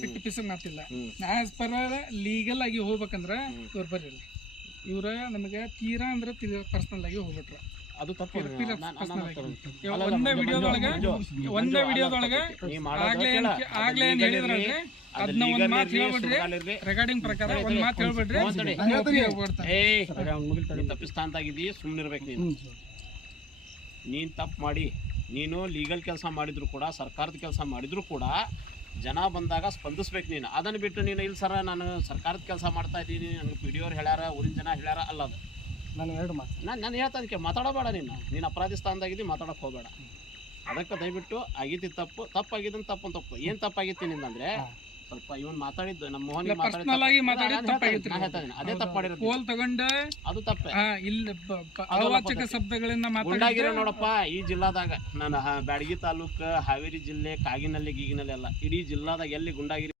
ಬಿಟ್ಟು ಪಿಸನ್ ಮಾತಿಲ್ಲ. As per legal ಆಗಿ ಹೋಗ್ಬೇಕಂದ್ರೆ ಇವ್ರು ಬರ್ರಿ ಇವ್ರ ನಮಗೆ ತೀರಾ ಅಂದ್ರೆ ಪರ್ಸನಲ್ ಆಗಿ ಹೋಗ್ಬಿಟ್ರ. ಅದು ತಪ್ಪು. ಒಂದೇ ವಿಡಿಯೋದೊಳಗೆ ಆಗ್ಲೇ ಏನ್ ಹೇಳಿದ್ರಲ್ರಿ ಅದನ್ನ ಒಂದ್ ಮಾತು ಹೇಳ್ಬಿಡ್ರಿ. ರೆಕಾರ್ಡಿಂಗ್ ಪ್ರಕಾರ ಒಂದ್ ಮಾತು ಹೇಳ್ಬಿಡ್ರಿ. ತಪ್ಪಿಸ್ತಾಂತಾಗಿದ್ದೀ, ಸುಮ್ಮನಿರ್ಬೇಕು ನೀನ್ ತಪ್ಪು ಮಾಡಿ. ನೀನು ಲೀಗಲ್ ಕೆಲಸ ಮಾಡಿದ್ರು ಕೂಡ, ಸರ್ಕಾರದ ಕೆಲಸ ಮಾಡಿದ್ರು ಕೂಡ ಜನ ಬಂದಾಗ ಸ್ಪಂದಿಸ್ಬೇಕು ನೀನು. ಅದನ್ನು ಬಿಟ್ಟು ನೀನು ಇಲ್ಲ ಸರ ನಾನು ಸರ್ಕಾರದ ಕೆಲಸ ಮಾಡ್ತಾ ಇದ್ದೀನಿ, ನನಗೆ ಪಿ ಡಿ ಅವ್ರು ಹೇಳ್ಯಾರ, ಊರಿನ ಜನ ಹೇಳ್ಯಾರ ಅಲ್ಲ. ಅದು ನಾನು ಹೇಳ್ತಾನೆ ಮಾತಾಡಬೇಡ. ನೀನು ಅಪರಾಧಿ ಸ್ಥಾನದಾಗಿದ್ದು ಮಾತಾಡೋಕೆ ಹೋಗಬೇಡ. ಅದಕ್ಕೆ ದಯವಿಟ್ಟು ಆಗೈತಿ ತಪ್ಪಾಗಿದ್ದನ್ನು ತಪ್ಪು ಏನು ತಪ್ಪಾಗಿತ್ತು ನಿಂದಂದ್ರೆ ಸ್ವಲ್ಪ ಇವನ್ ಮಾತಾಡಿದ್ದು ನಮ್ಮ ಮೋಹನ್ ಅದೇ ತಪ್ಪು ಮಾಡಿರೋದು. ಅದು ತಪ್ಪೆ. ಅವಾಚ್ಯ ಶಬ್ದಗಳಿಂದ ಗುಂಡಾಗಿರೋ ನೋಡಪ್ಪ ಈ ಜಿಲ್ಲಾದಾಗ. ನಾನು ಬ್ಯಾಡಗಿ ತಾಲೂಕು, ಹಾವೇರಿ ಜಿಲ್ಲೆ, ಕಾಗಿನಲ್ಲಿ ಗೀಗಿನಲ್ಲಿ ಅಲ್ಲ, ಇಡೀ ಜಿಲ್ಲಾದಾಗ ಎಲ್ಲಿ ಗುಂಡಾಗಿರಿ